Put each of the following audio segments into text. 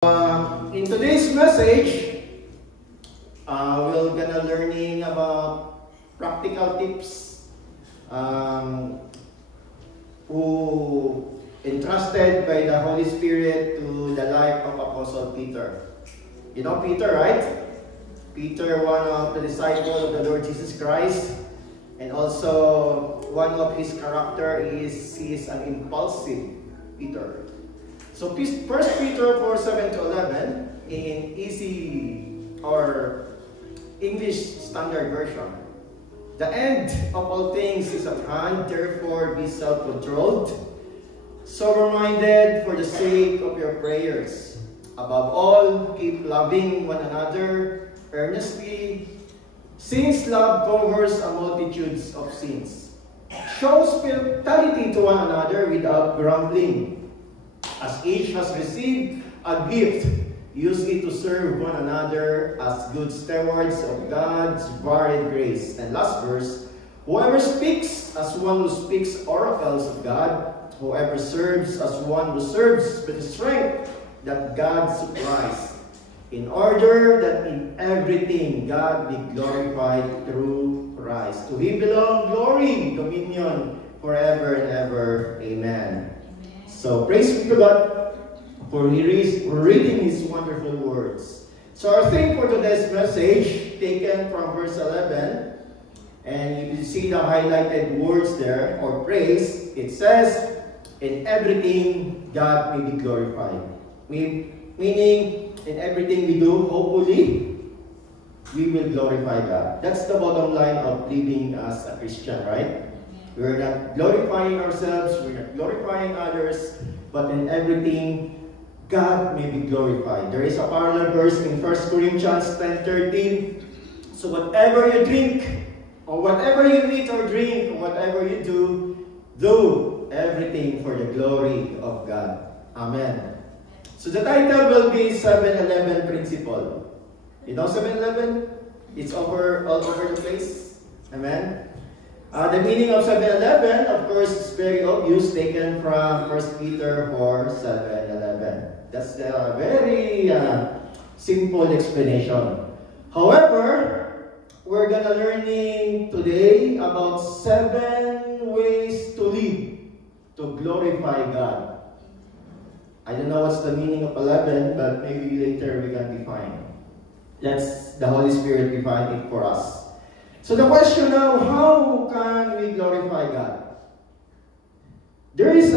In today's message, we're gonna learning about practical tips who entrusted by the Holy Spirit to the life of Apostle Peter. You know Peter, right? Peter, one of the disciples of the Lord Jesus Christ, and also one of his character is he is an impulsive Peter. So 1 Peter 4:7-11 in easy or English Standard Version. The end of all things is at hand, therefore be self-controlled, sober-minded for the sake of your prayers. Above all, keep loving one another earnestly, since love covers a multitude of sins. Show hospitality to one another without grumbling. As each has received a gift, use it to serve one another as good stewards of God's varied grace. And last verse, whoever speaks as one who speaks oracles of God, whoever serves as one who serves with the strength that God supplies, in order that in everything God be glorified through Christ. To Him belong glory, dominion, forever and ever. Amen. So praise be to God for reading His wonderful words. So our theme for today's message, taken from verse 11, and you can see the highlighted words there, or praise. It says, in everything God may be glorified. Meaning, in everything we do, hopefully, we will glorify God. That's the bottom line of living as a Christian, right? We're not glorifying ourselves, we're not glorifying others, but in everything, God may be glorified. There is a parallel verse in 1 Corinthians 10:13. So whatever you drink, or whatever you eat or drink, or whatever you do everything for the glory of God. Amen. So the title will be 7-Eleven Principle. You know 7-Eleven? It's all over the place. Amen. The meaning of 7-Eleven, of course, is very obvious, taken from 1 Peter 4:7-11. That's a very simple explanation. However, we're gonna learning today about 7 ways to live to glorify God. I don't know what's the meaning of 11, but maybe later we can define. Let's the Holy Spirit define it for us. So the question now, how can we glorify God? There is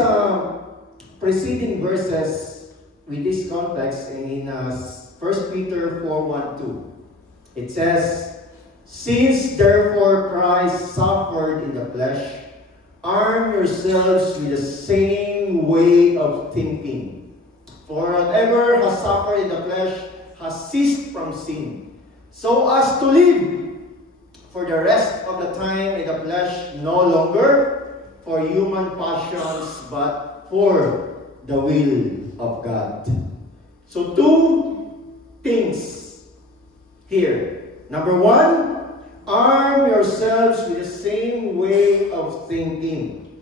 preceding verses with this context in 1 Peter 4:1-2. It says, since therefore Christ suffered in the flesh, arm yourselves with the same way of thinking. For whatever has suffered in the flesh has ceased from sin, so as to live for the rest of the time in the flesh, no longer for human passions, but for the will of God. So 2 things here. Number 1, arm yourselves with the same way of thinking.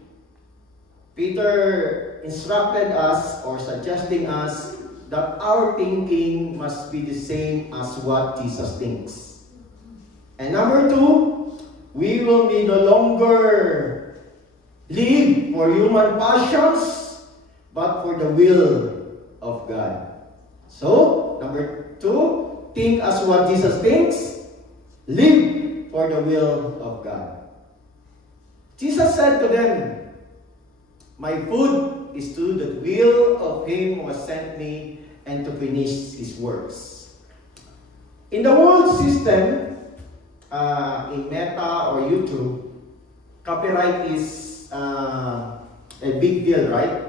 Peter instructed us or suggesting us that our thinking must be the same as what Jesus thinks. And number 2, we will be no longer live for human passions, but for the will of God. So, number 2, think as what Jesus thinks, live for the will of God. Jesus said to them, my food is to do the will of Him who has sent me and to finish His works. In the world system, in Meta or YouTube, copyright is a big deal, right?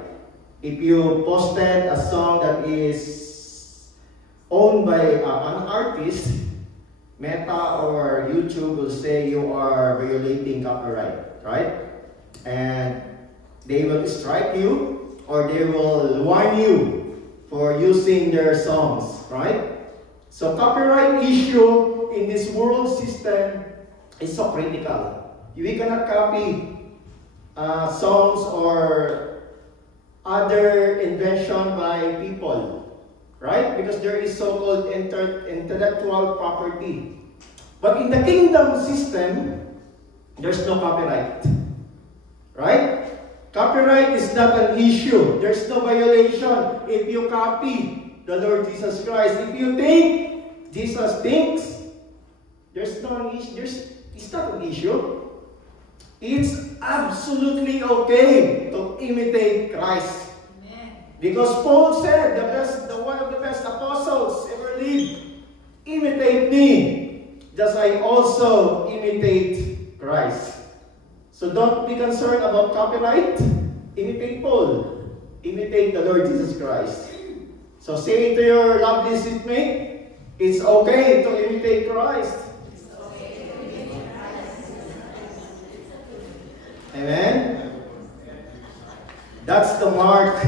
If you posted a song that is owned by an artist, Meta or YouTube will say you are violating copyright, right? And they will strike you or they will warn you for using their songs, right? So copyright issue in this world system is so critical. We cannot copy songs or other invention by people, right? Because there is so-called intellectual property. But in the kingdom system, there's no copyright. Right? Copyright is not an issue. There's no violation if you copy the Lord Jesus Christ. If you think Jesus thinks, there's no issue. It's not an issue. It's absolutely okay to imitate Christ. Amen. Because Paul said, one of the best apostles ever lived, imitate me, just I also imitate Christ. So don't be concerned about copyright. Imitate Paul. Imitate the Lord Jesus Christ. So say to your lovely seatmate, it's okay to imitate Christ. Amen? That's the mark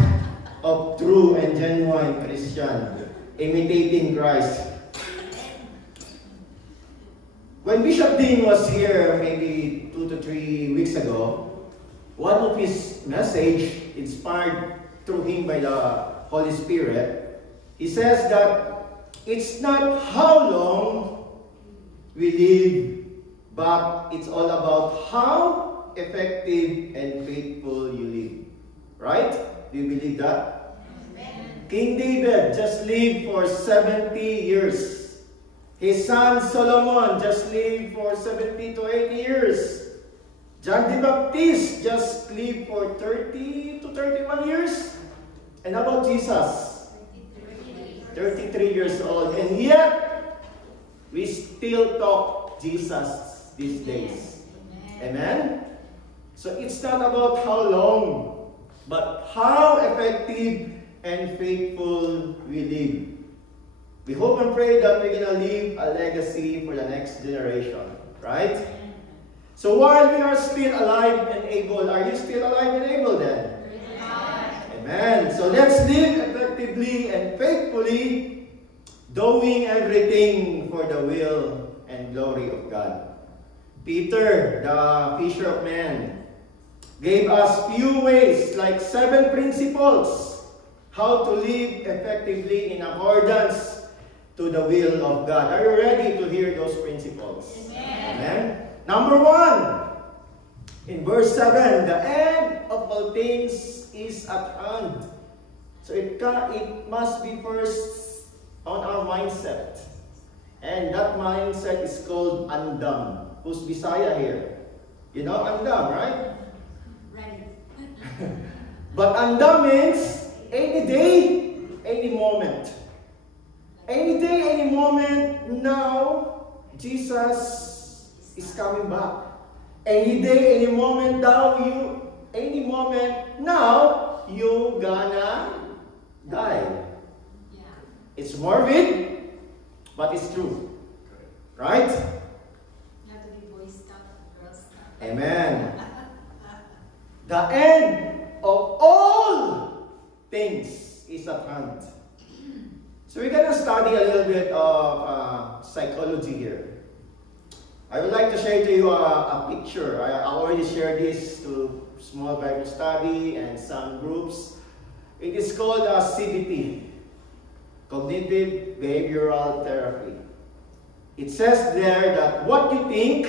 of true and genuine Christian. Imitating Christ. When Bishop Dean was here maybe 2 to 3 weeks ago, one of his message, inspired through him by the Holy Spirit, he says that it's not how long we live, but it's all about how effective and faithful you live. Right? Do you believe that? Amen. King David just lived for 70 years. His son Solomon just lived for 70 to 80 years. John the Baptist just lived for 30 to 31 years. And how about Jesus? 33 years old. And yet, we still talk Jesus these days. Amen? So it's not about how long, but how effective and faithful we live. We hope and pray that we're going to leave a legacy for the next generation. Right? So while we are still alive and able, are you still alive and able then? Amen. So let's live effectively and faithfully, doing everything for the will and glory of God. Peter, the fisher of men, gave us few ways, like 7 principles, how to live effectively in accordance to the will of God. Are you ready to hear those principles? Amen. Amen. Number 1, in verse 7, the end of all things is at hand. So it must be first on our mindset. And that mindset is called andam. Who's Bisaya here? You know andam, right? Ready. But andam means any day, any moment. Any day, any moment, now, Jesus is coming back. Any day, any moment, now, you gonna die. Yeah. It's morbid, but it's true. Right? You have to be Boy Scout, Girl Scout. Amen. The end of all things is at hand. So we're going to study a little bit of psychology here. I would like to share to you a picture. I already shared this to small Bible study and some groups. It is called CBT, Cognitive Behavioral Therapy. It says there that what you think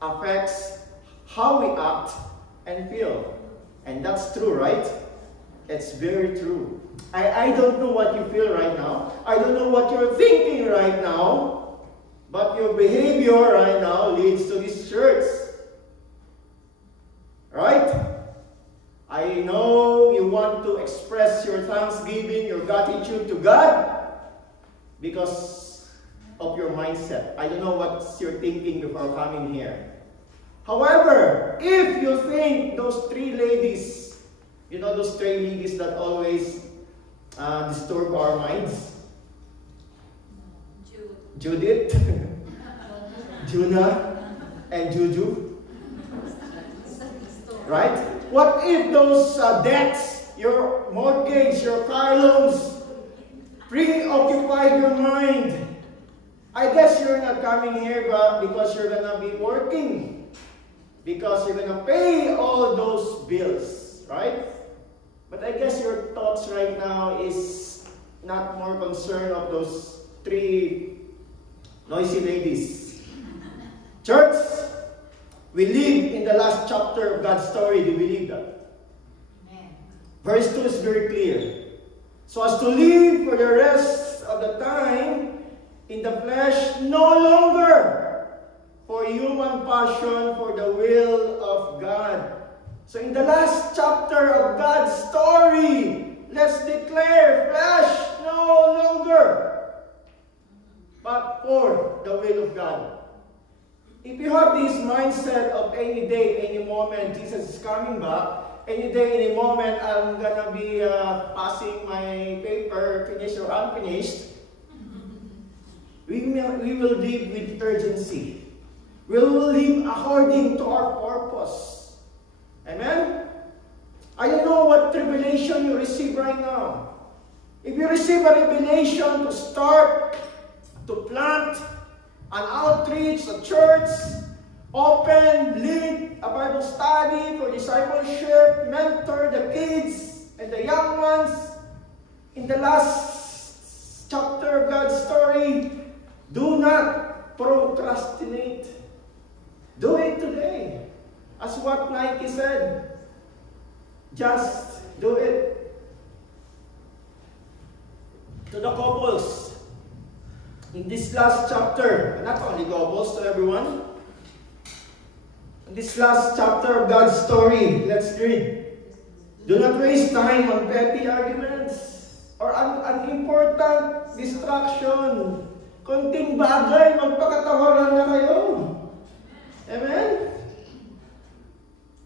affects how we act and feel. And that's true, right? It's very true. I don't know what you feel right now. I don't know what you're thinking right now. But your behavior right now leads to this church. Right? I know you want to express your thanksgiving, your gratitude to God because of your mindset. I don't know what you're thinking before coming here. However, if you think those 3 ladies, you know those 3 ladies that always disturb our minds? Judith, Juna, and Juju. Right? What if those debts, your mortgage, your car loans, preoccupied your mind? I guess you're not coming here because you're going to be working. Because you're going to pay all those bills. Right? But I guess your thoughts right now is not more concerned of those three noisy ladies. Church, we live in the last chapter of God's story. Do you believe that? Amen. Verse 2 is very clear. So as to live for the rest of the time in the flesh, no longer for human passion, for the will of God. So in the last chapter of God's story, let's declare flesh no longer, but for the will of God. If you have this mindset of any day, any moment, Jesus is coming back, any day, any moment, I'm gonna be passing my paper, finished or unfinished, we will live with urgency. We will live according to our purpose. Amen? I don't know what tribulation you receive right now. If you receive a revelation to start, to plant an outreach, a church, open, lead a Bible study for discipleship, mentor the kids and the young ones, in the last chapter of God's story, do not procrastinate. Do it today. As what Nike said, just do it. To the couples, in this last chapter, not only couples, to everyone, in this last chapter of God's story, let's read. Do not waste time on petty arguments or unimportant distraction. Konting bagay, magpakatawaran na kayo. Amen?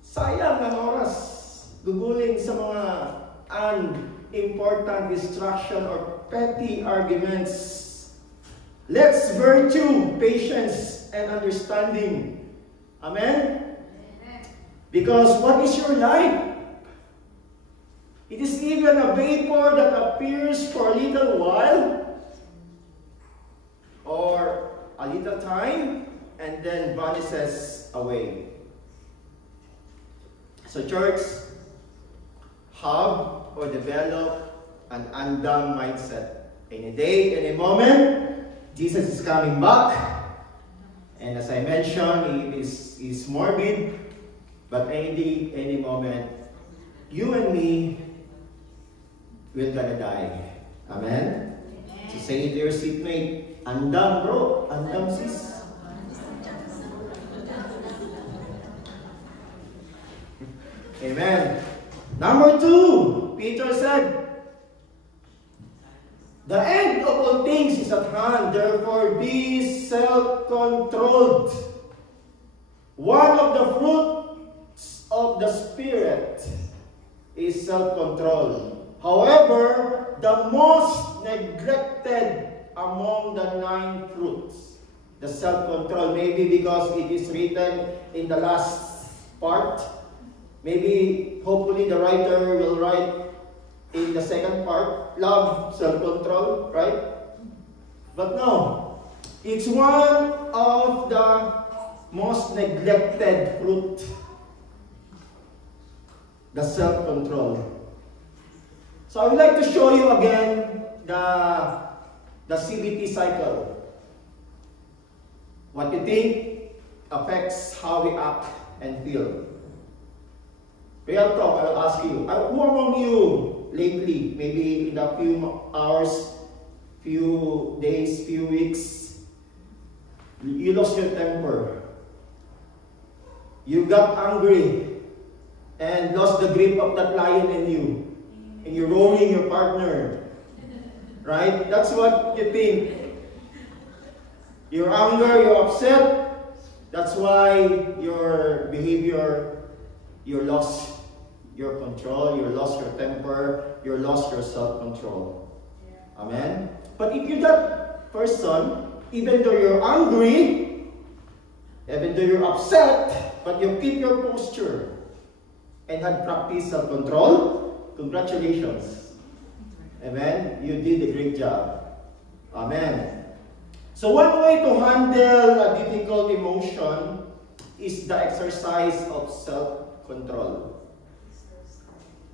Sayang ang oras gugulin sa mga unimportant distraction or petty arguments. Let's virtue, patience, and understanding. Amen? Because what is your life? It is even a vapor that appears for a little while or a little time and then vanishes away. So church, have or develop an undone mindset. Any day, any moment, Jesus is coming back. And as I mentioned, it is morbid, but any day, any moment, you and me will gonna die. Amen? So say it to your seatmate, andam bro, andam sis. Amen. Number 2, Peter said, the end of all things is at hand, therefore be self-controlled. One of the fruits of the Spirit is self-control. However, the most neglected among the 9 fruits, the self-control, maybe because it is written in the last part, maybe, hopefully, the writer will write in the second part, love, self-control, right? But no, it's one of the most neglected fruit, the self-control. So I would like to show you again the CBT cycle. What you think affects how we act and feel. Real talk, I will ask you, who among you lately, maybe in a few hours, few days, few weeks, you lost your temper? You got angry and lost the grip of that lion in you, and you're roaring your partner, right? That's what you think. You're angry, you're upset, that's why your behavior, you lost your control, you lost your temper, you lost your self-control. Yeah. Amen? But if you're that person, even though you're angry, even though you're upset, but you keep your posture and had practiced self-control, congratulations. Amen? You did a great job. Amen? So one way to handle a difficult emotion is the exercise of self-control.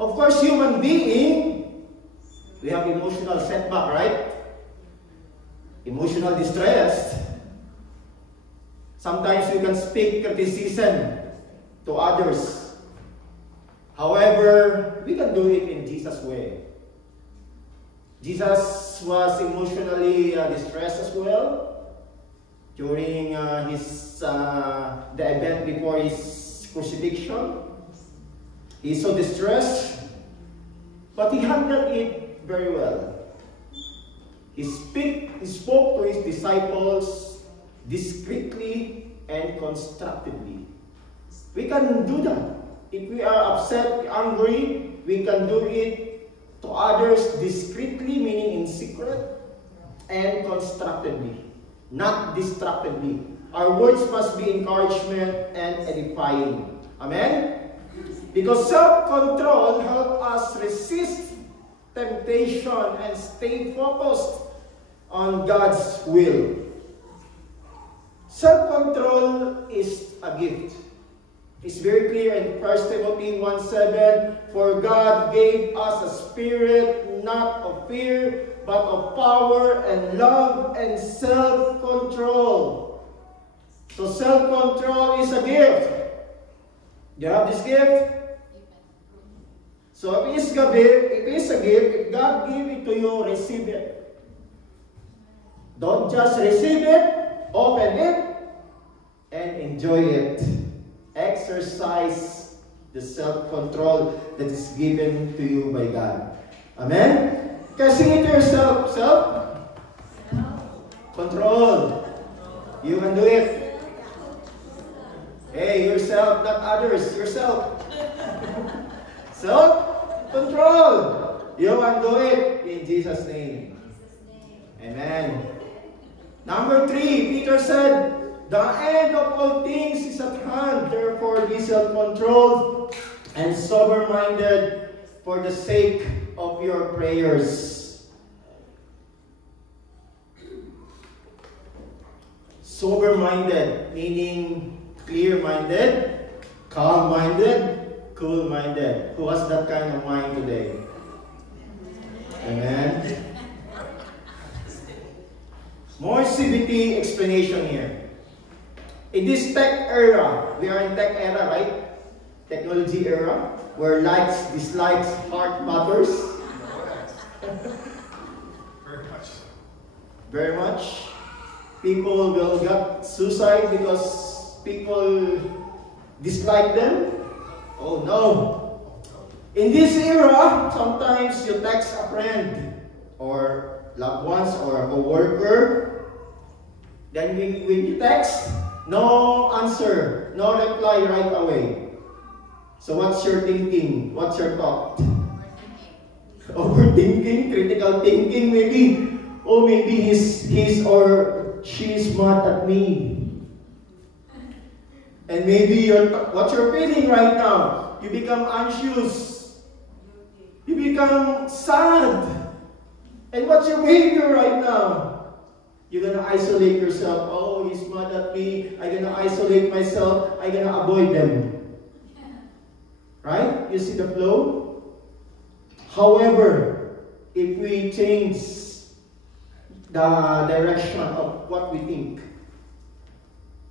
Of course, human being We have emotional setback, right? Emotional distress. Sometimes we can speak criticism to others. However, we can do it in Jesus' way. Jesus was emotionally distressed as well during the event before his crucifixion. He's so distressed, but he handled it very well. He spoke to his disciples discreetly and constructively. We can do that. If we are upset, angry, we can do it to others discreetly, meaning in secret, and constructively, not destructively. Our words must be encouragement and edifying. Amen? Because self-control helps us resist temptation and stay focused on God's will. Self-control is a gift. It's very clear in 1 Timothy 1:7, "For God gave us a spirit not of fear, but of power and love and self-control." So self-control is a gift. Do you have this gift? So if it's a gift, if God gave it to you, receive it. Don't just receive it, open it, and enjoy it. Exercise the self-control that is given to you by God. Amen? Kasi it yourself, self-control. You can do it. Hey, yourself, not others, yourself. Self-control. You can do it in Jesus' name. Amen. Number 3, Peter said, "The end of all things is at hand. Therefore, be self-controlled and sober-minded for the sake of your prayers." Sober-minded, meaning clear-minded, calm-minded, cool-minded. Who has that kind of mind today? Amen. More CBT explanation here. In this tech era, we are in tech era, right? Technology era, where likes, dislikes, heart matters. Very much. Very much. People will get suicide because people dislike them. Oh no. In this era, sometimes you text a friend or loved ones or a co-worker. Then when you text, no answer, no reply right away. So what's your thinking? What's your thought? Overthinking, critical thinking maybe. Oh, maybe he's or she's mad at me. And maybe what you're feeling right now, you become anxious. You become sad. And what's your behavior right now? You're gonna isolate yourself. Oh, he's mad at me. I'm gonna isolate myself. I'm gonna avoid them. Right? You see the flow? However, if we change the direction of what we think,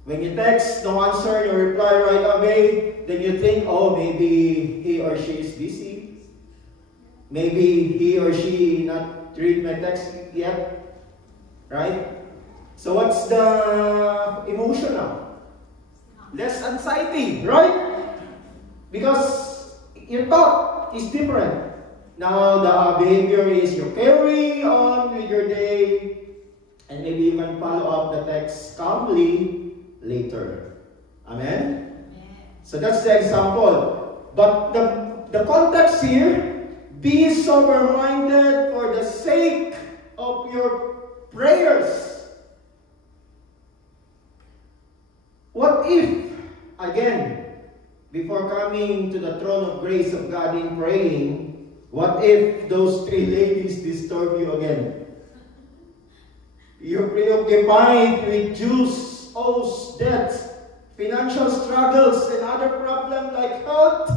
when you text, no answer, no reply right away, then you think, oh, maybe he or she is busy. Maybe he or she not read my text yet. Right? So what's the emotion now? Less anxiety, right? Because your thought is different. Now the behavior is you carry on with your day, and maybe you can follow up the text calmly later. Amen? So that's the example. But the context here, be sober-minded for the sake of your prayers. What if, again, before coming to the throne of grace of God in praying, what if those 3 ladies disturb you again? You're preoccupied with Jews, oaths, debts, financial struggles, and other problems like health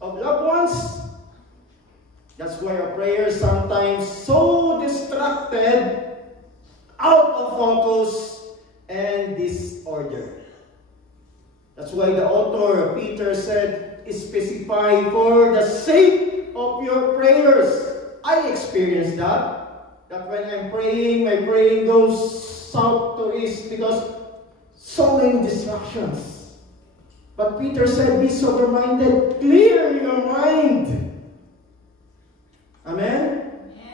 of loved ones. That's why our prayers sometimes so distracted, out of focus, and disorder. That's why the author, Peter, said, specify for the sake of your prayers. I experienced that. That when I'm praying, my praying goes south to east because so many distractions. But Peter said, be sober-minded. Clear your mind. Amen?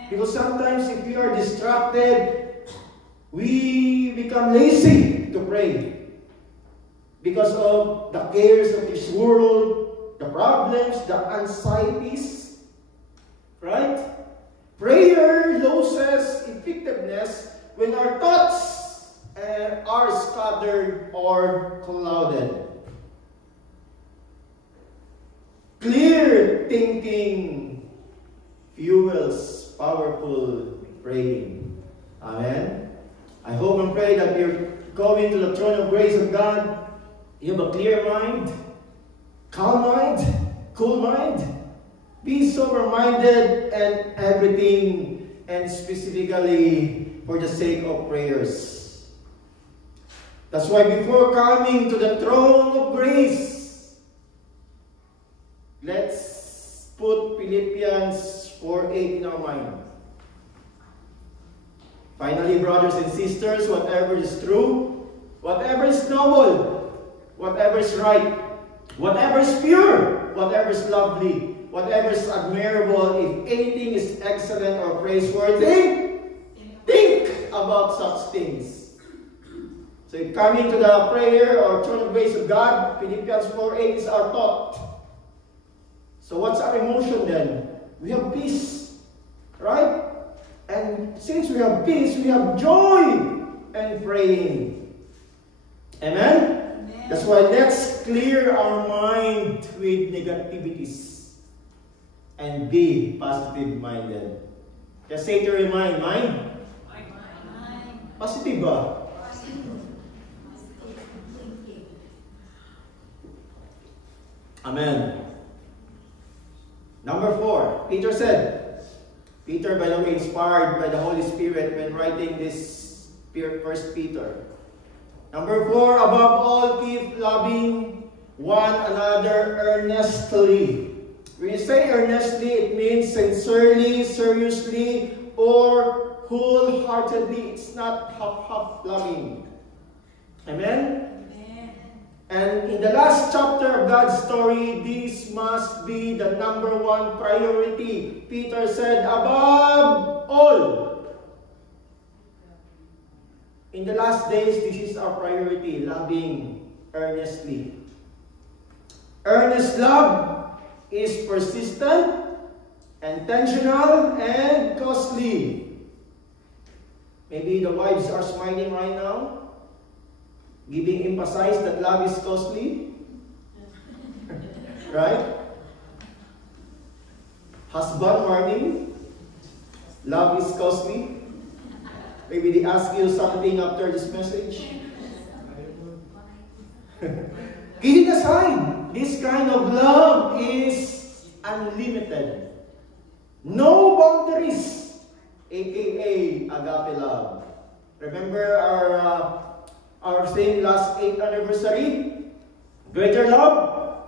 Because sometimes if we are distracted, we become lazy to pray. Because of the cares of this world, the problems, the anxieties. Right? Prayer loses effectiveness when our thoughts are scattered or clouded. Clear thinking fuels powerful praying. Amen? I hope and pray that you're going to the throne of grace of God. You have a clear mind, calm mind, cool mind. Be sober-minded and everything, and specifically for the sake of prayers. That's why before coming to the throne of grace, let's put Philippians 4:8 in our mind. Finally, brothers and sisters, whatever is true, whatever is noble, whatever is right, whatever is pure, whatever is lovely, whatever is admirable, if anything is excellent or praiseworthy, think about such things. So if coming to the prayer or throne of grace of God, Philippians 4:8 is our thought. So what's our emotion then? We have peace, right? And since we have peace, we have joy and praying. Amen? That's why let's clear our mind with negativities and be positive-minded. Just say to your mind, positive ba? Amen. Number 4, Peter, by the way, inspired by the Holy Spirit when writing this 1 Peter. Number 4, above all, keep loving one another earnestly. When you say earnestly, it means sincerely, seriously, or wholeheartedly. It's not half-half loving. Amen? And in the last chapter of God's story, this must be the number 1 priority. Peter said, above all. In the last days, this is our priority, loving earnestly. Earnest love is persistent, intentional, and costly. Maybe the wives are smiling right now, giving emphasis that love is costly. Right? Husband warning, love is costly. Maybe they ask you something after this message. Kidding aside, this kind of love is unlimited. No boundaries, aka agape love. Remember our same last 8th anniversary? Greater love?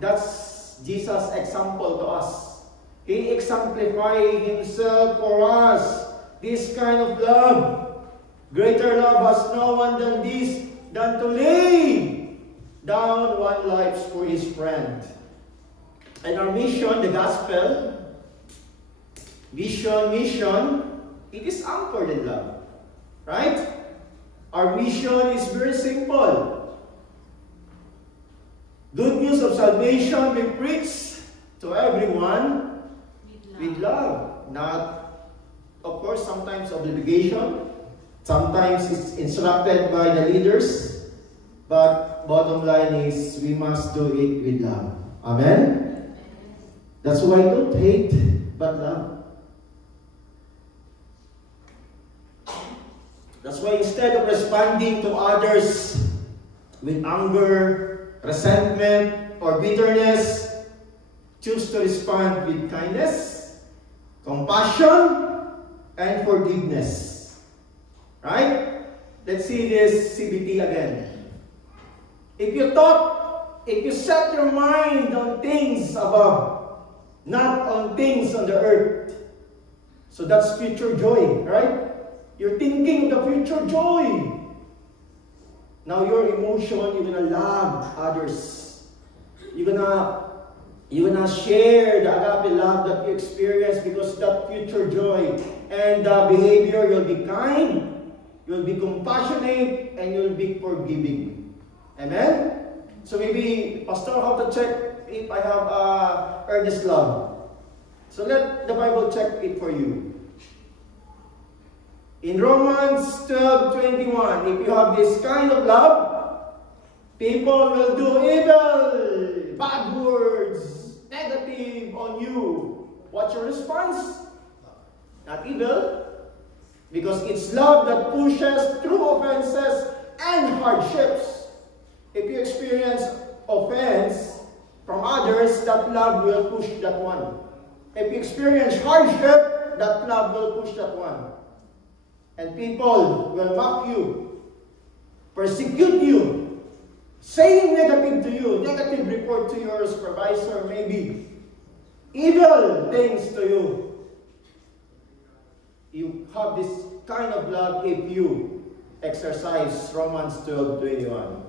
That's Jesus' example to us. He exemplified Himself for us. This kind of love. Greater love has no one than this, than to lay down one life for his friend. And our mission, the gospel, mission, it is anchored in love. Right? Our mission is very simple. Good news of salvation be preached to everyone with love. Not, of course, sometimes obligation. Sometimes it's instructed by the leaders. But bottom line is, we must do it with love. Amen? That's why don't hate, but love. That's why instead of responding to others with anger, resentment, or bitterness, choose to respond with kindness, compassion, and forgiveness. Right? Let's see this CBT again. If you set your mind on things above, not on things on the earth, so that's future joy, right? You're thinking the future joy. Now your emotion, you're gonna love others. You're gonna share the agape love that you experience because that future joy. And the behavior, you'll be kind, you'll be compassionate, and you'll be forgiving. Amen? So maybe, Pastor, how to check if I have earnest love? So let the Bible check it for you. In Romans 12:21, if you have this kind of love, people will do evil, bad words, negative on you. What's your response? Not evil, because it's love that pushes through offenses and hardships. If you experience offense from others, that love will push that one. If you experience hardship, that love will push that one. And people will mock you, persecute you, saying negative to you, negative report to your supervisor, maybe evil things to you. You have this kind of love if you exercise Romans 12:21.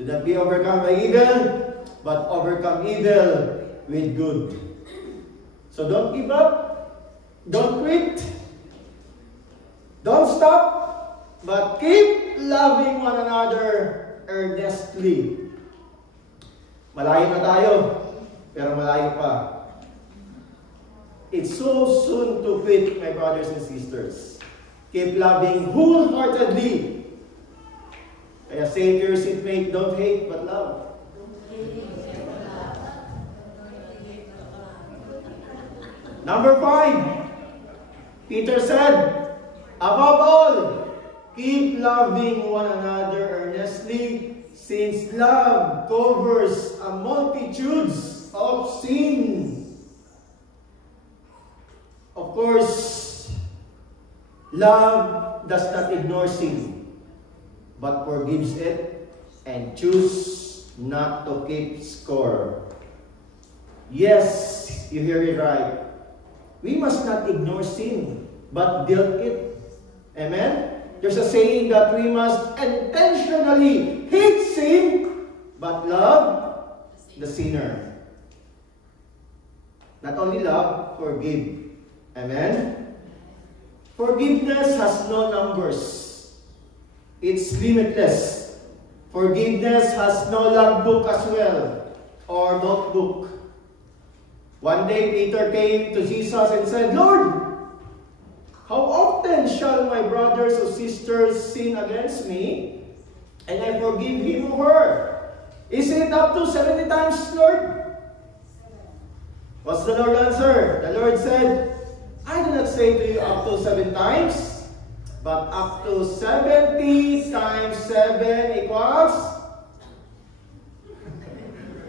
Do not be overcome by evil, but overcome evil with good. So don't give up, don't quit, don't stop, but keep loving one another earnestly. Malayo na tayo, pero malayo pa. It's so soon to quit, my brothers and sisters. Keep loving wholeheartedly. Kaya say to your seatmate, don't hate but love. Number 5, Peter said, above all, keep loving one another earnestly, since love covers a multitudes of sins. Of course, love does not ignore sin, but forgives it and chooses not to keep score. Yes, you hear it right. We must not ignore sin, but deal it. Amen? There's a saying that we must intentionally hate sin, but love the sinner. Not only love, forgive. Amen? Forgiveness has no numbers. It's limitless. Forgiveness has no logbook as well, or notebook. One day Peter came to Jesus and said, Lord, how often shall my brothers or sisters sin against me, and I forgive him or her? Is it up to 70 times, Lord? What's the Lord answer? The Lord said, I do not say to you up to 7 times, but up to 70 times 7 equals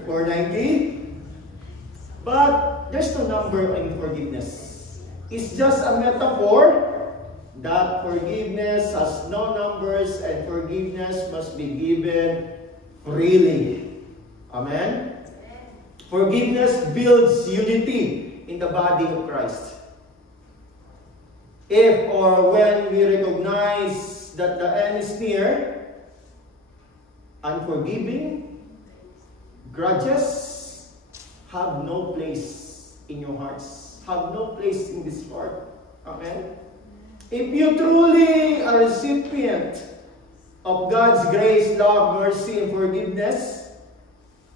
490. But there's no number in forgiveness. It's just a metaphor that forgiveness has no numbers and forgiveness must be given freely. Amen? Forgiveness builds unity in the body of Christ. If or when we recognize that the end is near, unforgiving, grudges have no place in your hearts, have no place in this heart. Amen? If you truly are a recipient of God's grace, love, mercy, and forgiveness,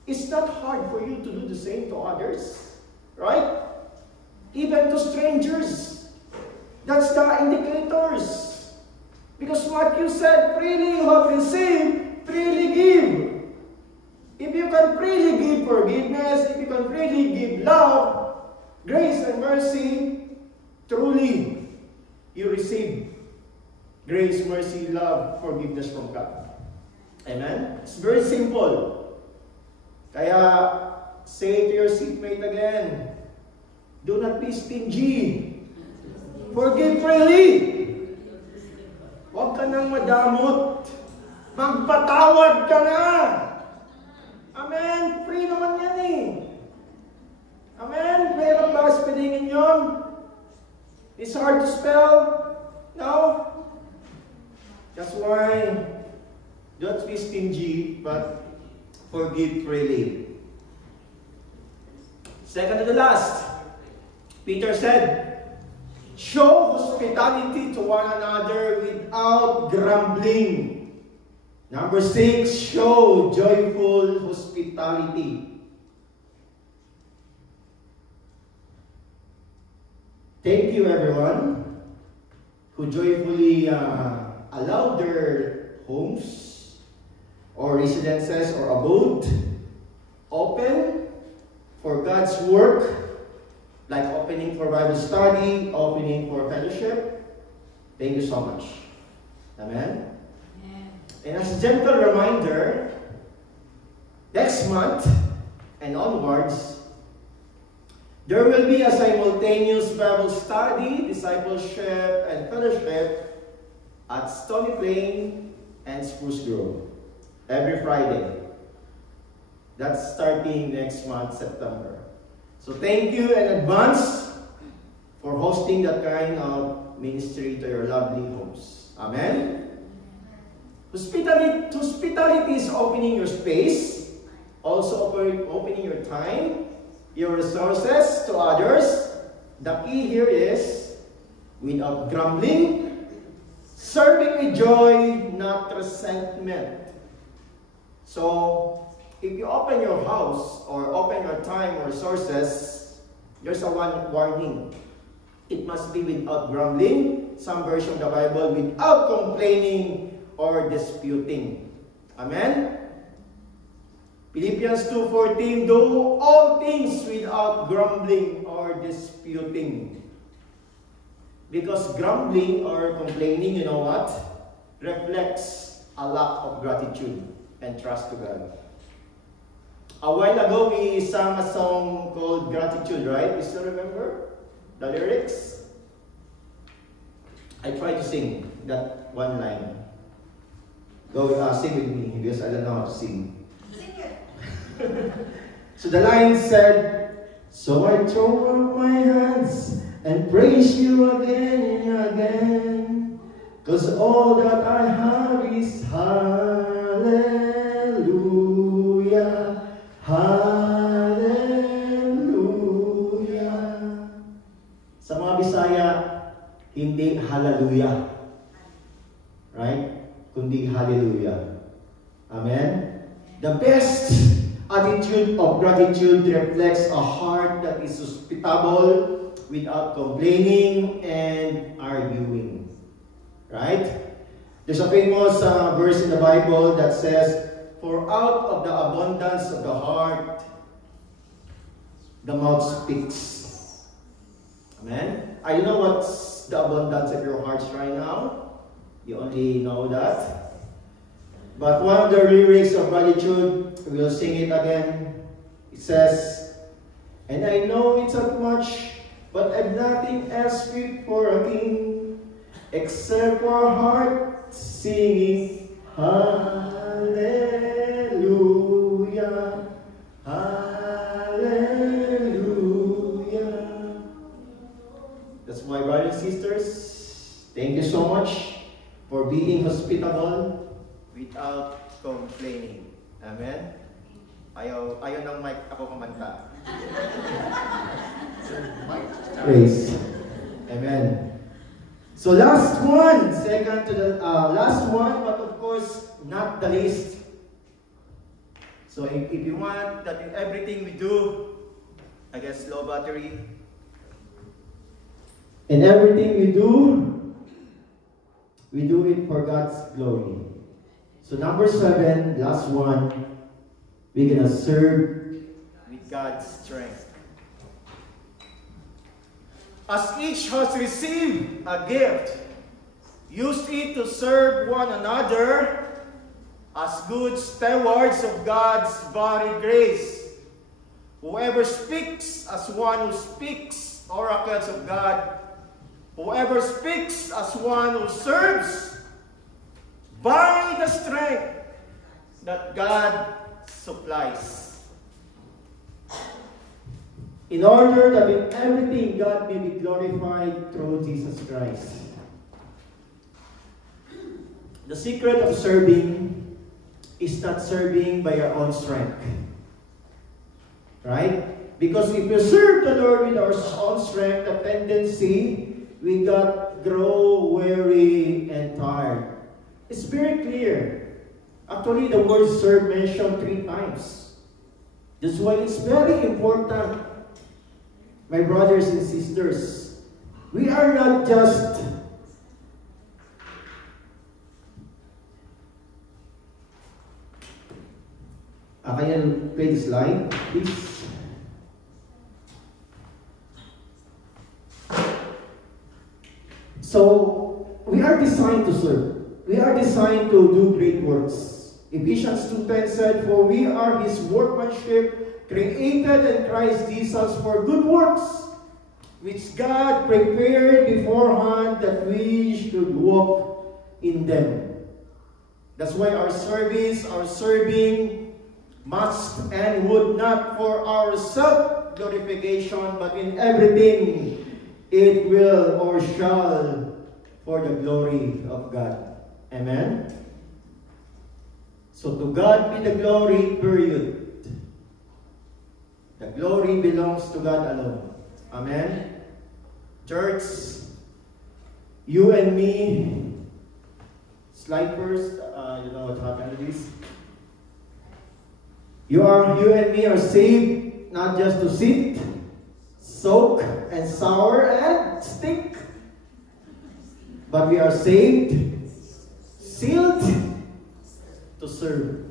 it's not hard for you to do the same to others. Right? Even to strangers. That's the indicators. Because Matthew said, freely you have received, freely give. If you can freely give forgiveness, if you can freely give love, grace and mercy, truly you receive grace, mercy, love, forgiveness from God. Amen? It's very simple. Kaya, say to your seatmate again, do not be stingy. Forgive freely. Huwag ka nang madamot. Magpatawad ka na. Amen? Free naman yan eh. Amen? Mayroon ba spellingin yun? It's hard to spell. No? That's why, don't be stingy, but forgive freely. Second to the last, Peter said, show hospitality to one another without grumbling. Number 6, show joyful hospitality. Thank you everyone who joyfully allowed their homes or residences or abode open for God's work, like opening for Bible study, opening for fellowship. Thank you so much. Amen? And as a gentle reminder, next month and onwards, there will be a simultaneous Bible study, discipleship, and fellowship at Stony Plain and Spruce Grove every Friday. That's starting next month, September. So thank you in advance for hosting that kind of ministry to your lovely homes. Amen? Hospitality is opening your space, also opening your time, your resources to others. The key here is without grumbling, serving with joy, not resentment. So, if you open your house or open your time or resources, there's a one warning. It must be without grumbling, some version of the Bible, without complaining or disputing. Amen? Philippians 2:14, do all things without grumbling or disputing. Because grumbling or complaining, you know what? Reflects a lack of gratitude and trust to God. A while ago, we sang a song called Gratitude, right? You still remember the lyrics? I tried to sing that one line. Go sing with me because I don't know how to sing. Sing it. So the line said, so I throw up my hands and praise you again and again, 'cause all that I have is hallelujah, hallelujah. Sa mga Bisaya, hindi hallelujah, right? Kundi hallelujah. Amen? The best attitude of gratitude reflects a heart that is hospitable without complaining and arguing. Right? There's a famous verse in the Bible that says, for out of the abundance of the heart, the mouth speaks. Amen? I don't know what's the abundance of your hearts right now. You only know that. But one of the lyrics of gratitude, we'll sing it again. It says, and I know it's not much, but I've nothing else fit for a king, except for a heart singing, hallelujah, hallelujah. That's why, brothers and sisters, thank you so much for being hospitable without complaining. Amen? Ayaw ng mic ako kumanta. Praise. Amen. So last one, second to the last one, but of course not the least. So if you want that in everything we do, I guess low battery. In everything we do it for God's glory. So number 7, last one, we're gonna serve with God's strength. As each has received a gift, use it to serve one another as good stewards of God's varied grace. Whoever speaks as one who speaks oracles of God, Whoever speaks as one who serves by the strength that God supplies. In order that in everything God may be glorified through Jesus Christ. The secret of serving is not serving by our own strength. Right? Because if we serve the Lord with our own strength, the tendency we got grow weary and tired. It's very clear. Actually, the word serve mentioned 3 times. That's why it's very important, my brothers and sisters. We are not just can you play the slide, please? So, we are designed to serve. We are designed to do great works. Ephesians 2:10 said, "For we are His workmanship, created in Christ Jesus for good works, which God prepared beforehand that we should walk in them." That's why our service, our serving, must and would not for our self-glorification, but in everything it will or shall for the glory of God. Amen? So to God be the glory, period. The glory belongs to God alone. Amen? Church, you and me, slide first, you know what happened to this? You and me are saved not just to sit, soak, and sour, and stink. But we are saved, sealed, to serve.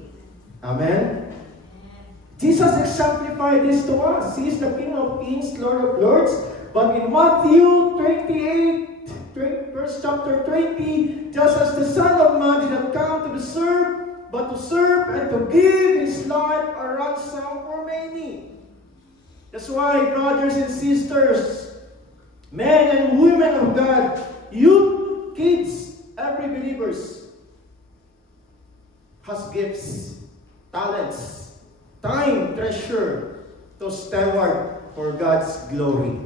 Amen? Jesus exemplified this to us. He is the King of Kings, Lord of Lords. But in Matthew 28, verse chapter 20, just as the Son of Man did not come to be served, but to serve and to give His life a ransom for many. That's why, brothers and sisters, men and women of God, youth, kids, every believers has gifts, talents, time, treasure to steward for God's glory.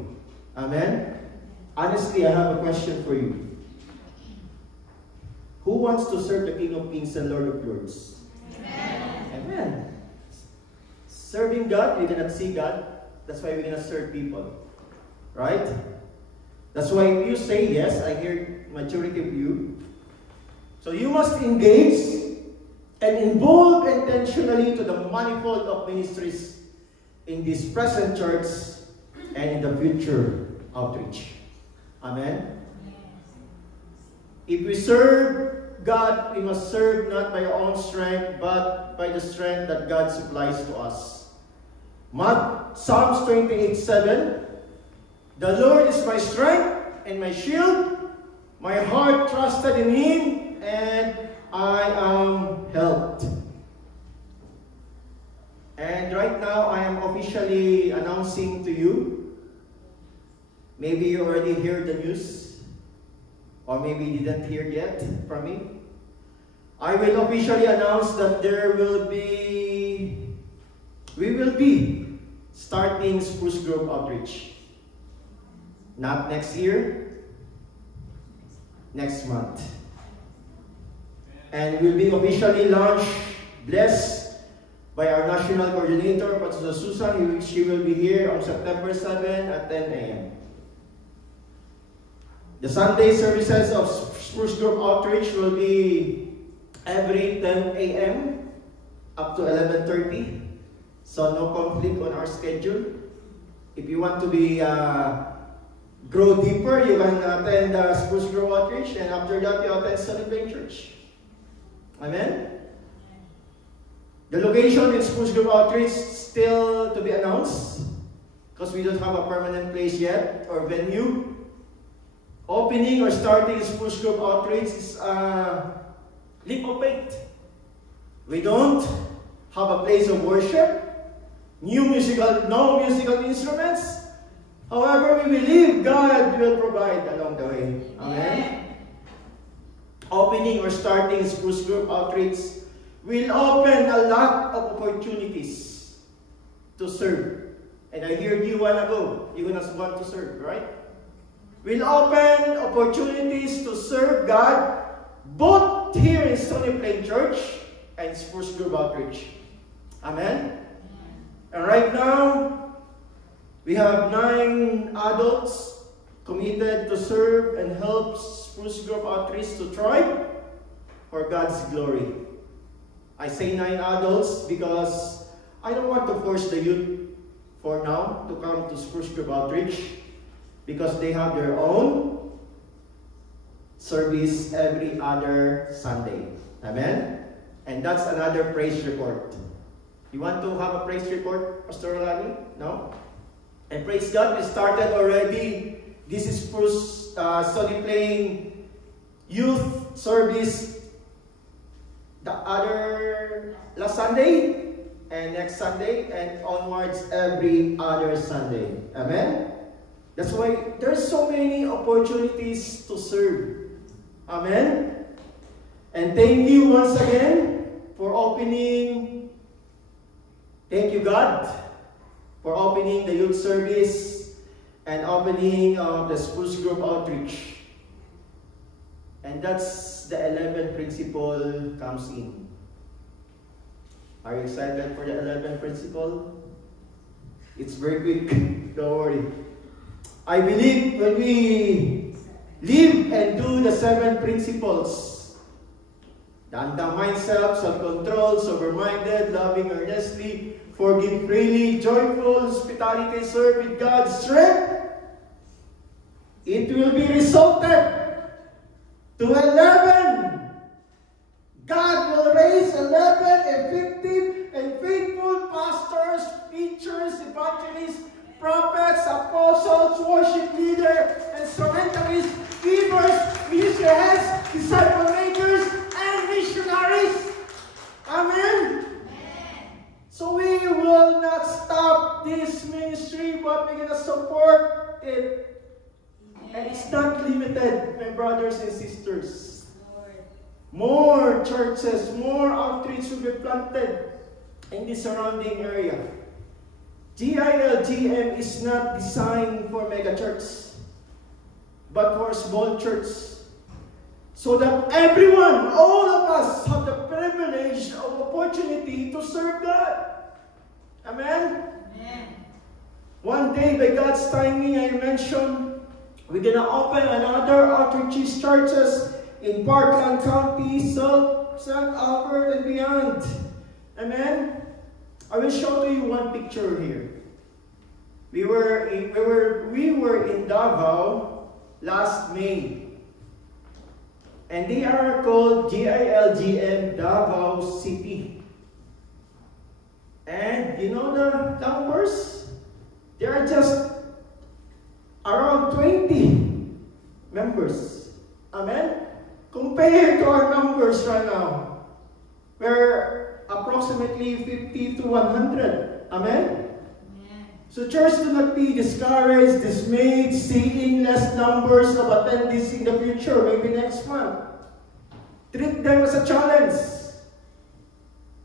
Amen? Honestly, I have a question for you. Who wants to serve the King of Kings and Lord of Lords? Amen. Amen. Serving God, we cannot see God. That's why we cannot serve people. Right? That's why if you say yes, I hear majority of you. So you must engage and involve intentionally to the manifold of ministries in this present church and in the future outreach. Amen? If we serve God, we must serve not by our own strength, but by the strength that God supplies to us. Psalms 28:7, "The Lord is my strength and my shield. My heart trusted in Him, and I am helped." And right now, I am officially announcing to you, maybe you already heard the news, or maybe you didn't hear yet from me. I will officially announce that we will be starting Spruce Grove Outreach. Not next year, next month. And will be officially launched, blessed by our national coordinator, Pastor Susan. She will be here on September 7 at 10 a.m. The Sunday services of Spruce Grove Outreach will be every 10 a.m. up to 11:30. So no conflict on our schedule. If you want to grow deeper, you can attend Spruce Grove Outreach, and after that you attend Sunny Plain Church. Amen? The location in Spruce Grove Outreach still to be announced, because we don't have a permanent place yet or venue. Opening or starting Spruce Grove Outreach is a leap of faith. We don't have a place of worship, no musical instruments, However, we believe God will provide along the way. Amen? Opening or starting Spruce Group Outreach will open a lot of opportunities to serve. And I heard you want to go. You want to serve, right? Will open opportunities to serve God both here in Stony Plain Church and Spruce Group Outreach. Amen? And right now, we have 9 adults committed to serve and help Spruce Group Outreach to thrive for God's glory. I say 9 adults because I don't want to force the youth for now to come to Spruce Group Outreach because they have their own service every other Sunday. Amen? And that's another praise report. You want to have a praise report, Pastor Rolani? No? And praise God, we started already. This is Spruce Stony Plain Youth Service the other last Sunday and next Sunday and onwards every other Sunday. Amen? That's why there's so many opportunities to serve. Amen? And thank you once again for opening. Thank you, God, for opening the youth service and opening the Spruce Group Outreach. And that's the 11th principle comes in. Are you excited for the 11th principle? It's very quick. Don't worry. I believe when we live and do the 7 principles, the untamed self, self-control, sober-minded, loving earnestly, forgive freely, joyful, hospitality, serve with God's strength, it will be resulted to 11. God will raise 11 effective and faithful pastors, teachers, evangelists, prophets, apostles, worship leaders, instrumentalists, givers, ministry heads, disciple makers, and missionaries. Amen? So we will not stop this ministry, but we're going to support it. And it's not limited, my brothers and sisters. More churches, more outreach will be planted in the surrounding area. GILGM is not designed for mega church, but for small church. So that everyone, all of us, have the privilege of opportunity to serve God. Amen? Amen. One day, by God's timing, I mentioned, we're going to open another outreach churches in Parkland County, St. Albert, and beyond. Amen? I will show to you one picture here. We were in Davao last May. And they are called GILGM Davao City. And you know the numbers? They are just around 20 members. Amen? Compared to our numbers right now, we're approximately 50 to 100. Amen? So church, do not be discouraged, dismayed, seeing less numbers of attendees in the future, maybe next month. Treat them as a challenge.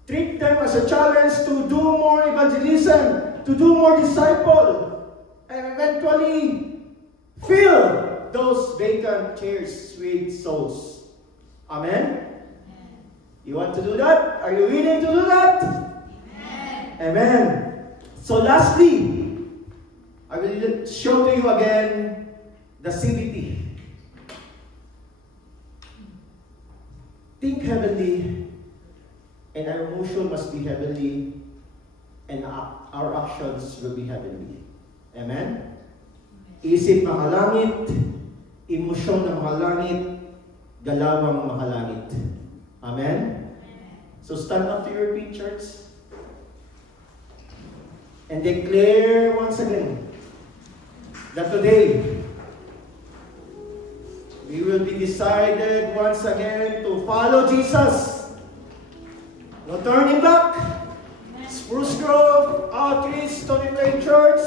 Treat them as a challenge to do more evangelism, to do more disciple, and eventually fill those vacant chairs with souls. Amen? You want to do that? Are you willing to do that? Amen. Amen. So lastly, I will show to you again the CBT. Think heavenly, and our emotion must be heavenly, and our actions will be heavenly. Amen? Isip makalangit, emosyon na makalangit, galawang makalangit. Amen? So stand up to your feet, church, and declare once again that today we will be decided once again to follow Jesus. No turning back. Spruce Grove Outreach Stony Plain Church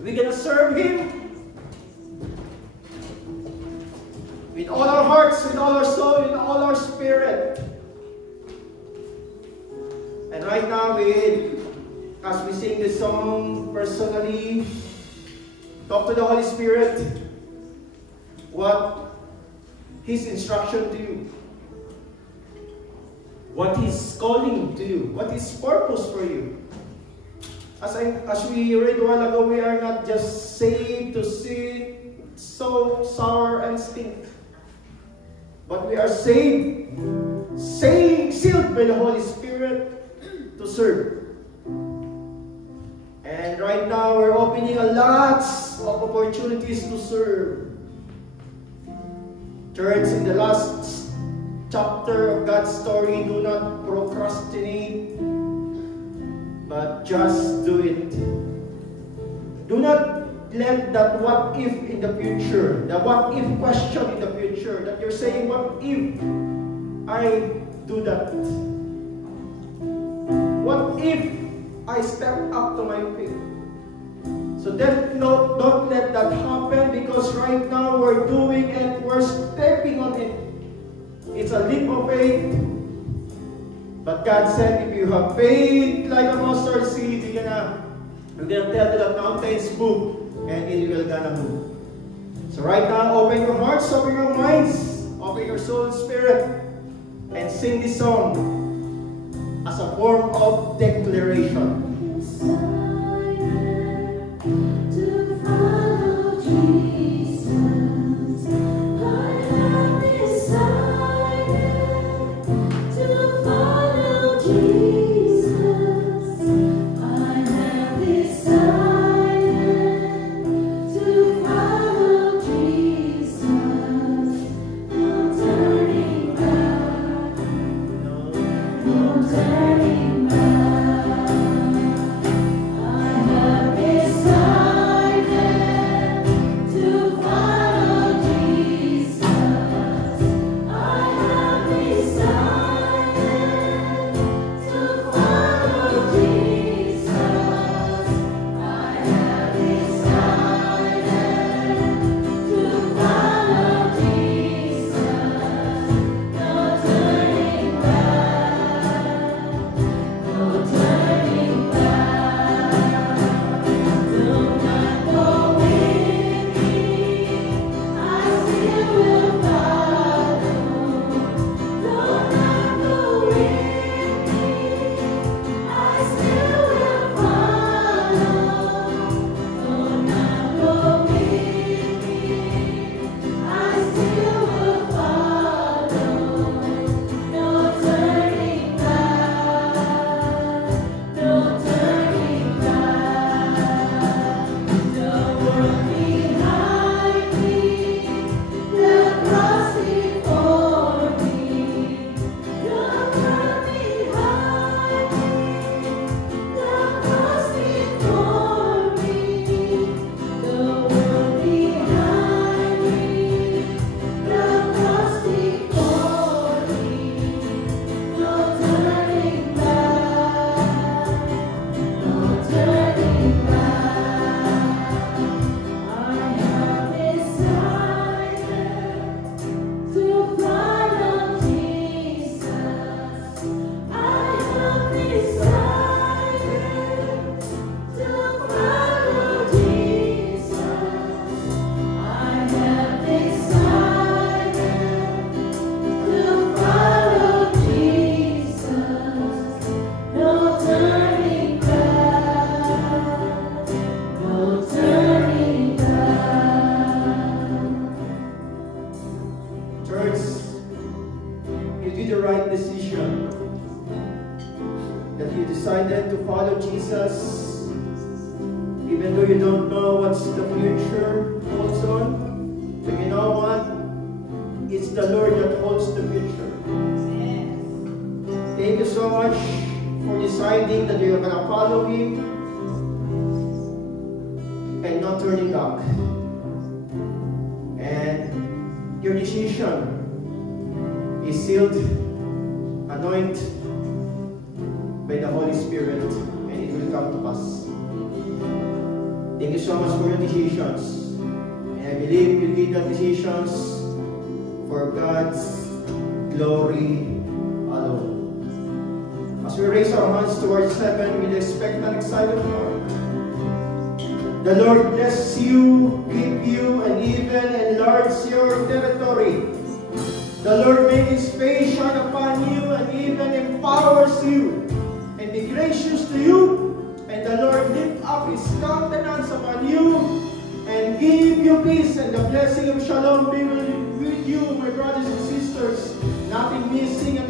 We're gonna serve Him with all our hearts, with all our soul, with all our spirit. And right now, as we sing this song personally, talk to the Holy Spirit what His instruction to you, what His calling to you, what His purpose for you. As we read a while ago, we are not just saved to sit, sow, sour, and stink. But we are saved, sealed by the Holy Spirit to serve. And right now, we're opening a lot of opportunities to serve. Church, in the last chapter of God's story, do not procrastinate, but just do it. Do not let that what if in the future, the what if question in the future, that you're saying, what if I do that? What if I step up to my faith? So then don't let that happen, because right now we're doing it, we're stepping on it. It's a leap of faith. But God said, if you have faith like a mustard seed, you're gonna tell to the mountains, move, and it will gonna move. So right now, open your hearts, open your minds, open your soul and spirit, and sing this song as a form of declaration. To follow Jesus, I have decided to follow Jesus. I have decided to follow Jesus. No turning back, no turning back. I have decided to follow Jesus. I have decided to follow Jesus. I have decided to follow Jesus. No turning back, no turning back. Do not go with me, I still will follow. Do not go with me, I still will follow. Do not go with me, I still will follow. No turning back, no turning back. The world behind me, the cross before me. The world behind me, the cross before me. The world behind me, the cross before me. No turning back, no turning back. I have decided to follow Jesus. I have decided to follow Jesus. I have decided to follow Jesus. No turning back, no turning back. Church, you did the right decision. That you decided to follow Jesus, even though you don't know what's the future holds on. But you know what? It's the Lord that holds the future. Thank you so much for deciding that you're gonna follow Him and not turning back. And your decision is sealed, anointed by the Holy Spirit, and it will come to pass. Thank you so much for your decisions. And I believe you did the decisions for God's glory alone. As we raise our hands towards heaven with expect and excited heart, the Lord bless you, keep you, and even enlarge your territory. The Lord make His face shine upon you and even empowers you and be gracious to you. And the Lord lift up His countenance upon you and give you peace, and the blessing of Shalom be with you, my brothers and sisters. Nothing missing and